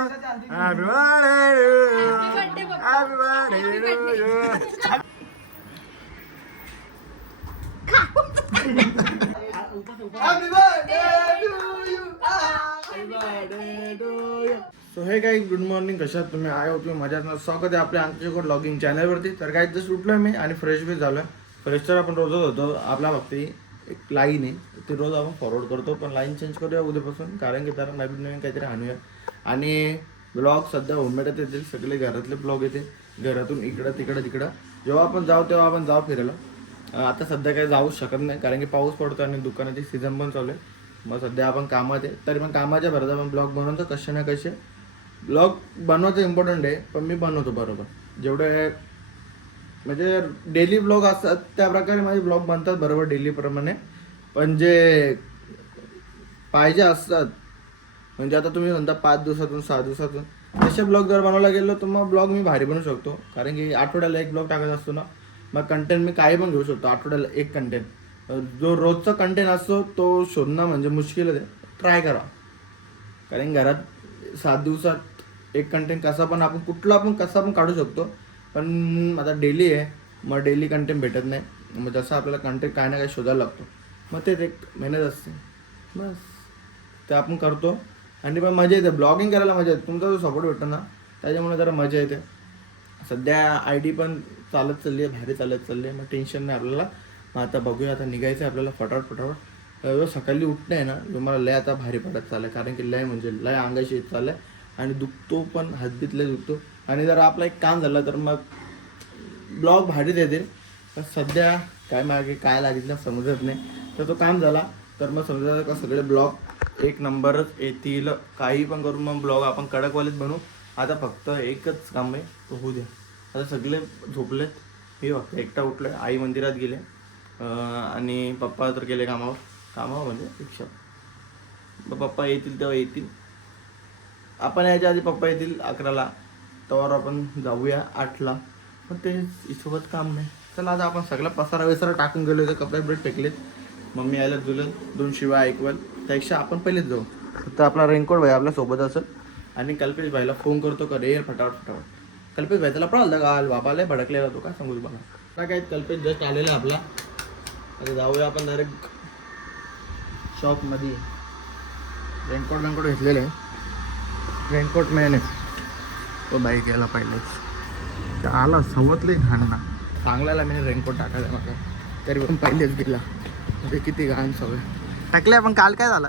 Happy birthday to you. Happy birthday to you. Happy birthday to you. Happy birthday to you. So हे काय good morning, कशात तुम्ही I होतो मजात ना. स्वागत आहे आपल्या आमच्याकडे लॉगिंग चॅनलवरती. तर काय जस्ट उठलोय मी आणि फ्रेश बी झालोय. फ्रेश तर आपण रोजच होतो. आपला फक्त एक लाईन आहे ती रोज आपण फॉरवर्ड करतो, पण लाईन चेंज करूया उद्यापासून, कारण की त्याला नवीन नवीन काहीतरी आणूया. आणि ब्लॉग सध्या होममेडच येतील, सगळे घरातले ब्लॉग येते. घरातून इकडं तिकडं जेव्हा आपण जाऊ तेव्हा आपण जाऊ फिरायला. आता सध्या काही जाऊ शकत नाही, कारण की पाऊस पडतो आणि दुकानाची सीझन पण चालू आहे. मग सध्या आपण कामात आहे, तरी पण कामाच्या भरात आपण ब्लॉग बनवतो. कसे ना कसे ब्लॉग बनवायचं इम्पॉर्टंट आहे, पण मी बनवतो बरोबर. जेवढे म्हणजे डेली ब्लॉग असतात त्या प्रकारे माझे ब्लॉग बनतात बरोबर डेलीप्रमाणे. पण जे पाहिजे असतात म्हणजे आता तुम्ही म्हणता 5 दिवसातून 6 दिवसातून तसे ब्लॉग जर बनवायला गेलो तर मग ब्लॉग मी भारी बनवू शकतो, कारण की आठवड्याला एक ब्लॉग टाकत असतो ना. मग कंटेंट मी काही पण घेऊ शकतो. आठवड्याला एक कंटेंट, जो रोजचा कंटेंट असतो तो शोधणं म्हणजे मुश्किल आहे. ट्राय करा, कारण घरात 7 दिवसात एक कंटेंट कसा पण आपण कुठला पण कसा पण काढू शकतो. पण आता डेली आहे, मग डेली कंटेंट भेटत नाही. मग जसं आपल्याला कंटेंट काय ना काय शोधायला लागतो. मग तेच एक मेहनत असते, बस ते आपण करतो. आणि पण मजा येते, ब्लॉगिंग करायला मजा येते. तुमचा जो सपोर्ट भेटतो ना त्याच्यामुळे जरा मजा येते. सध्या ID पण चालत चालली आहे, भारी चालत चालली आहे. मग टेन्शन नाही आपल्याला. मग आता बघूया, आता निघायचं आहे आपल्याला फटाफट. सकाळी उठणं आहे ना मला लय आता भारी पडत चाललं आहे, कारण की लय म्हणजे लय अंगाशी येत चाललं आहे आणि दुखतो पण, हद्दीत लय दुखतो. आणि जर आपला एक काम झालं तर मग ब्लॉग भारीच येतील. पण सध्या काय मागे काय लागितलं समजत नाही. तर तो काम झाला तर मग समजा का सगळे ब्लॉग एक नंबरच येतील. काही पण करून मग ब्लॉग आपण कडकवालेच बनवू. आता फक्त एकच काम आहे, तो होऊ द्या. आता सगळे झोपलेत, हे फक्त एकटा उठलो आहे. आई मंदिरात गेले आणि पप्पा तर गेले कामावर म्हणजे रिक्षा. मग पप्पा येतील तेव्हा येतील. आपण याच्या आधी पप्पा येतील 11ला, तेव्हा आपण जाऊया 8ला. पण ते हिशोबत काम नाही. चला आता आपण सगळा पसारा टाकून गेलो होते, कपडे बिपडे फेकलेत. मम्मी यायला जुलं 2 शिवाय ऐकवल, त्यापेक्षा आपण पहिलेच जाऊ. फक्त आपला रेनकोट भाई आपल्या सोबत असेल. आणि कल्पेश भाईला फोन करतो का रे फटाफट. कल्पेश भाई त्याला पळाल का बाबाला भडकलेला, तो काय सांगू तुम्हाला. काय काय कल्पेश जस्ट आलेला आपला. आता जाऊया आपण डायरेक्ट शॉपमध्ये. रेनकोट घेतलेले आहे. रेनकोट मेन आहे तो बाईक यायला पाहिजेच. तर आला सवतले घाण ना, चांगल्याला मी रेनकोट टाकायला माझा, तरी पण पहिलेच गेला. म्हणजे किती घाण सवय टाकले. आपण काल काय झाला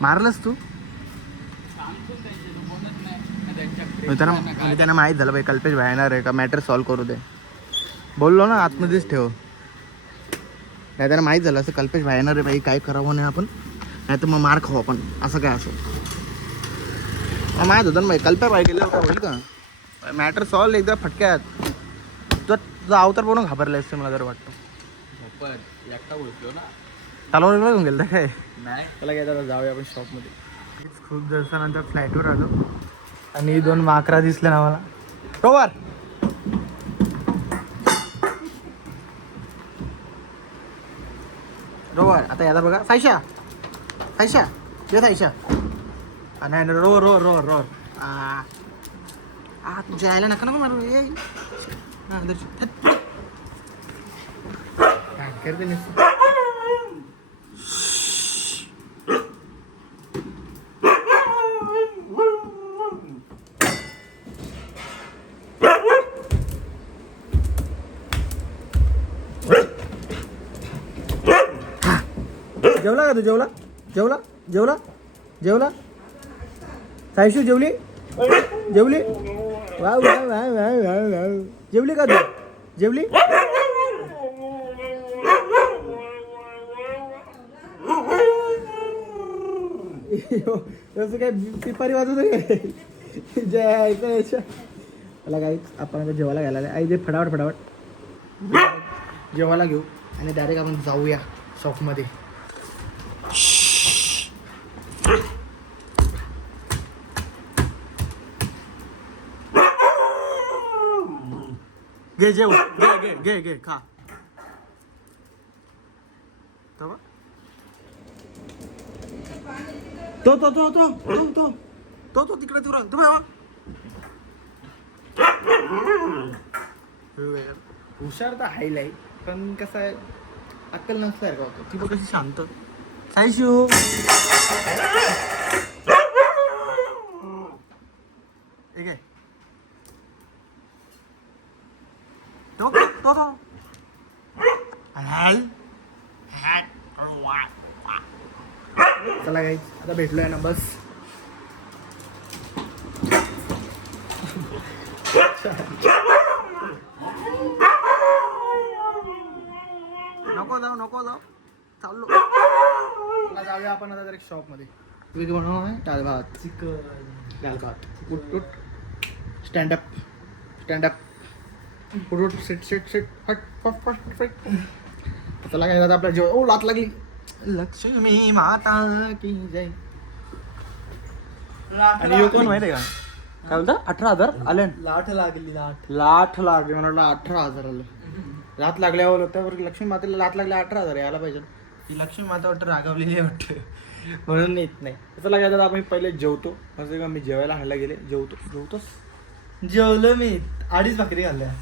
मारलंस तू त्यांना माहीत झालं भाई कल्पेश भाई येणार आहे का, मॅटर सॉल्व्ह करू दे बोललो ना, आतमध्येच ठेव. नाही त्यांना माहीत झालं असं कल्पेश भाई येणार आहे भाई, काय करावं नाही आपण, नाही तर मग मार खाऊ आपण, असं काय असो. माहीत होतं ना भाई कल्पेश भाई गेलं का होईल का मॅटर सॉल्व्ह एकदा फटक्यात. तुझा अवतार पूर्ण घाबरला असते मला जर वाटतं. एकटा बोलतो ना, चालवून घेऊन गेलं काय नाही त्याला काय. आता जाऊया आपण शॉपमध्ये. खूप दिवसानंतर फ्लाईटवर आलो आणि 2 माकरा दिसले ना मला. टोवर रोवर आता याला बघा. सायशा ये सायशा. नाही रोवर तुमच्या यायला नका मारू. करते नाही जेवला का तू. जेवला सायशू जेवली वा जेवली का तू. जेवली तसं काय पिपारी वाजवत काय. जय मला काय आपण आता जेवायला घ्यायला आई जे फटाफट जेवायला घेऊ आणि डायरेक्ट आपण जाऊया शॉपमध्ये. घे जेव घे खा. तो तिकडे हुशार तर हायलाय पण कसं आहे अक्कल नसल्यासारखा होतो ती बघ कशी शांत सायशू ठीक आहे तो चला काही आता भेटलोय ना बस नको जाऊ चाललो जाऊया आपण आता जर शॉप मध्ये तुम्ही बनवणार आहे डाळ भात चिकन डाळ भात उठ स्टँडअप उठ सेट फट चला काय आपल्या जेवण ओ लात लागली लक्ष्मी माता की जय आणि यो कोण माहिती आहे का काय बोलता 18,000 आले लाठ लागली मला 18,000 आलं लात लागल्यावर होतं लक्ष्मी मातेला लात लागल्या 18,000 यायला पाहिजे ती लक्ष्मी माता वाटतं रागावलेली वाटतं म्हणून येत नाही चला काय आपण पहिले जेवतो असं का मी जेवायला हायला गेले जेवतोस जेवलो मी 2.5 भाकरी खाल्ल्या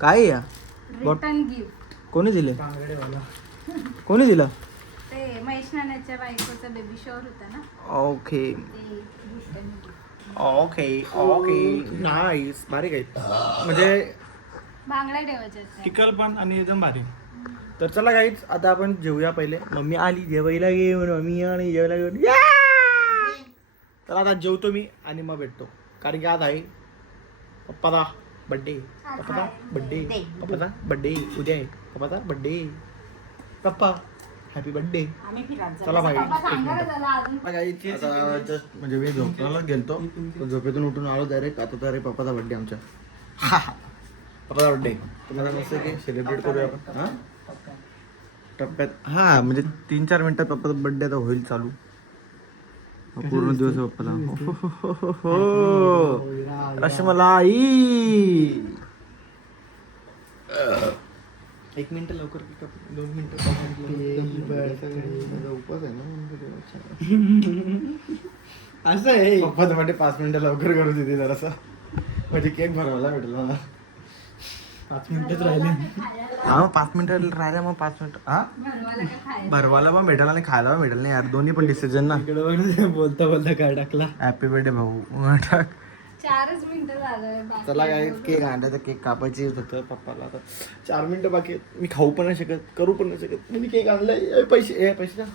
काय या कोणी दिले कोणी दिलं ते महेश नानाच्या बायकोचा बेबी शॉवर होता ना ओके नाईस भारी काय म्हणजे बांगडा ठेवायचा टिकल पण आणि एकदम भारी तर चला काहीच आता आपण जेवूया पहिले मम्मी आली जेवायला गे मम्मी आणि जेवायला घेऊन तर आता जेवतो मी आणि मग भेटतो कारण की आज आहे पप्पाचा बड्डे पप्पाचा बड्डे उद्या आहे पप्पाचा बड्डे पप्पा हॅपी बर्थडे चला भाई जस्ट म्हणजे मी झोपायला गेलतो झोपेतून उठून आलो डायरेक्ट आता तर पप्पाचा बर्थडे आमच्या पप्पाचा बर्थडे तुम्हाला मस्त की सेलिब्रेट करूया आपण हां टप्प्यात हां म्हणजे 3-4 मिनिटात पप्पाचा बर्थडे आता होईल चालू पूर्ण दिवस पप्पाला हो रसमलाई 1 मिनिट लवकर 2 मिनिटं उपास आहे ना असं आहे पप्पाचं म्हणजे 5 मिनिटं लवकर करू देते जरासा म्हणजे केक भरवायला भेटला मला 5 मिनिटच राहिले हा 5 मिनिटं राहिल्या मग 5 मिनिटं हा भरवायला पण भेटायला आणि खायला पण भेटेल नाही यार दोन्ही पण डिसिजन ना इकडे बोलता काय टाकला हॅपी बर्थडे भाऊ टाक 4च मिनिटं झालं चला काय केक आणला तर केक कापायची होतं पप्पाला आता 4 मिनिटं बाकी मी खाऊ पण नाही शकत करू पण नाही शकत मी केक आणलाय पैसे द्या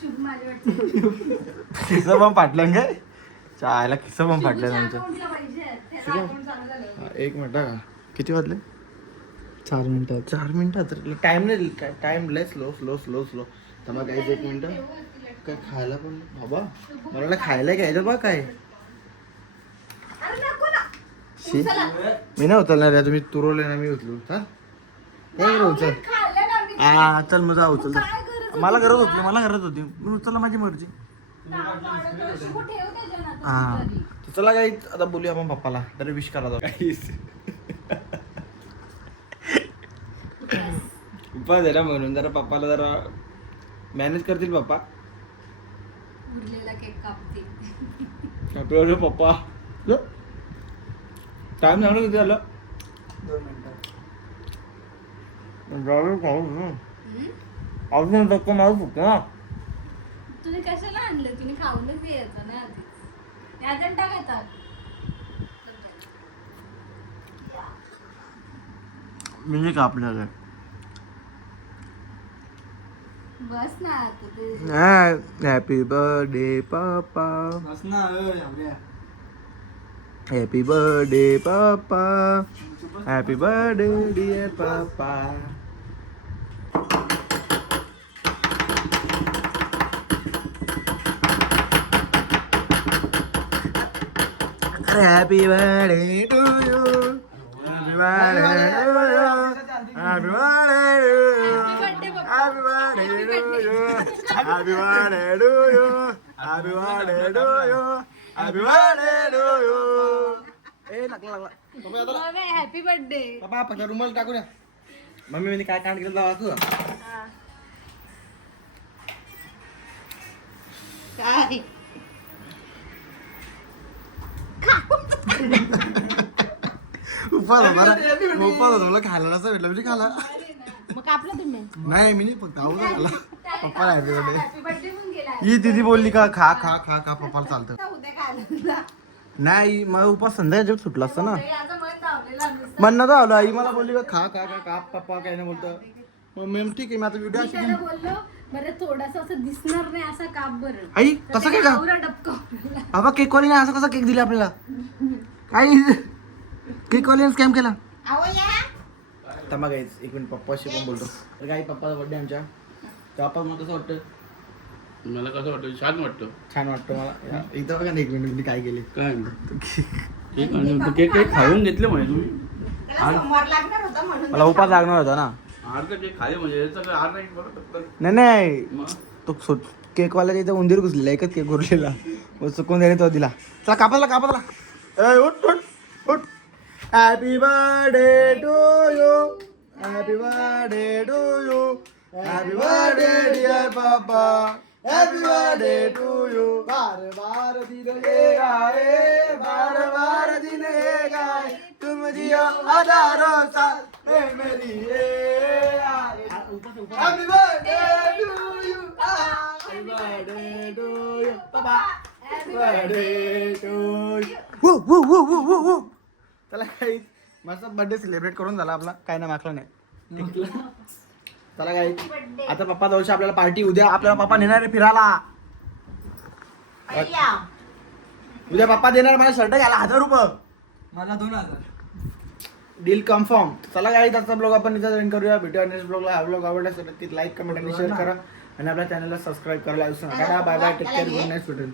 शुभ माझ्या वाटतं खिस्सा पण फाटलं काय चायला खिस्सा पण फाटलं त्यांचं एक मिनिट का किती वाजले 4 मिनिटात टाइम नाही टाइम लय स्लो तर मग काय 1 मिनिट काय खायला पण बाबा मला खायला घ्यायचं बा काय मी नाही उचलणार आहे तुम्ही तुरवले ना मी उचलू हा काय उचल हा चल मग जा उचल मला गरज होती मी उचलला माझी मर्जी हा चला काही आता बोलूया आपण पप्पाला तरी विश करा जाऊ काहीच पप्पा जरा म्हणून जरा पप्पाला जरा मॅनेज करतील पप्पा उरलेला केक कापतील आपल्याला पप्पा टाइम झालं किती झालं 2 मिनिटं अजून धक्का मारू शकतो ना तुम्ही कशाला आणलं तुम्ही खाऊनच यायचं ना आधीच याच्यात टाकायचं मी कापलं काय बस ना आता ते हॅपी बर्थडे पापा बस ना आपल्या हॅपी बर्थडे पापा हॅपी बर्थडे डिअर पापा अरे happy birthday to you happy birthday to you happy birthday to you happy birthday to you happy birthday to you happy birthday to you happy birthday to you ए लागला happy birthday बाबा पकडा रुमाल टाकू द्या mummy म्हणजे काय कांड केलं दाखव. काय उपास होता मला खायला नसं भेटलं म्हणजे खाला. मग कापलं तुम्ही नाही मी नाही फक्त आवडत खाला. पप्पा हॅपी बर्थडे. हॅपी बर्थडे पण केला ही दीदी बोलली का खा खा खा खा पप्पाला चालतं. उद्या खायला नाही मग उपास संध्याकाळी सुटला असतं ना. आता मन धावलेला नुसतं. म्हणणं तर आलं आई मला बोलली का खा खा खा खा पप्पा काय नाही बोलतं. मग मॅम ठीक आहे मी आता व्हिडिओ मी त्याला बोललो बरं थोडासा असं दिसणार नाही असा काप बरं आई कसं काय का आवरा डबका बाबा केक वाली नाही असं कसं केक दिला आपल्याला काय केक वाली स्कॅम केला. तमा गाईज एक मिनिट पप्पाशी पण बोलतो. तर काही पप्पाचा बर्थडे आमच्या तर पप्पा मला कसं वाटतं. मला कसं वाटतं छान वाटतं. छान वाटतं मला. इथं बघा ना एक मिनिट मी काय केले. काय केक आणि केक काही खाऊन घेतले म्हणजे तुम्ही मला उपास लागणार होता ना. अर्धा केक खाले म्हणजे याचं काय अर्धा केक बरं फक्त. नाही नाही मग तो केकवाल्याच्या इथं उंदीर घुसलेला एकच केक उरलेला मग चुकून त्याने तो दिला. चला कापातला कापातला उठ उठ उठ. Happy birthday to you happy birthday to you happy birthday dear पापा हॅपी बर्थडे टू यू. बार बार दिन एक आए बार बार दिन एक आए तुम जियो हजारों साल मैं मेरी ये आए. Happy birthday to you. Happy birthday to you. Papa. Happy birthday to you. Woo woo woo woo woo woo. चला काही मस्त बर्थडे सेलिब्रेट करून झाला आपला. काय नाही मागला नाही. चला काही आता पप्पा जाऊशी आपल्याला पार्टी. उद्या आपल्याला पप्पा नेणार आहे फिरायला. उद्या पप्पा देणार मला शर्ट घ्यायला 1000 रुपये. मला 2000. Deal confirm. चला काही त्याचा ब्लॉग आपण इथं जॉईन करूया. भेटूया नेक्स्ट ब्लॉगला. हा ब्लॉग आवडला असेल तर लाईक कमेंट आणि शेअर करा आणि आपल्या चॅनलला सबस्क्राईब करायला विसरू नका. Bye bye take care good night student.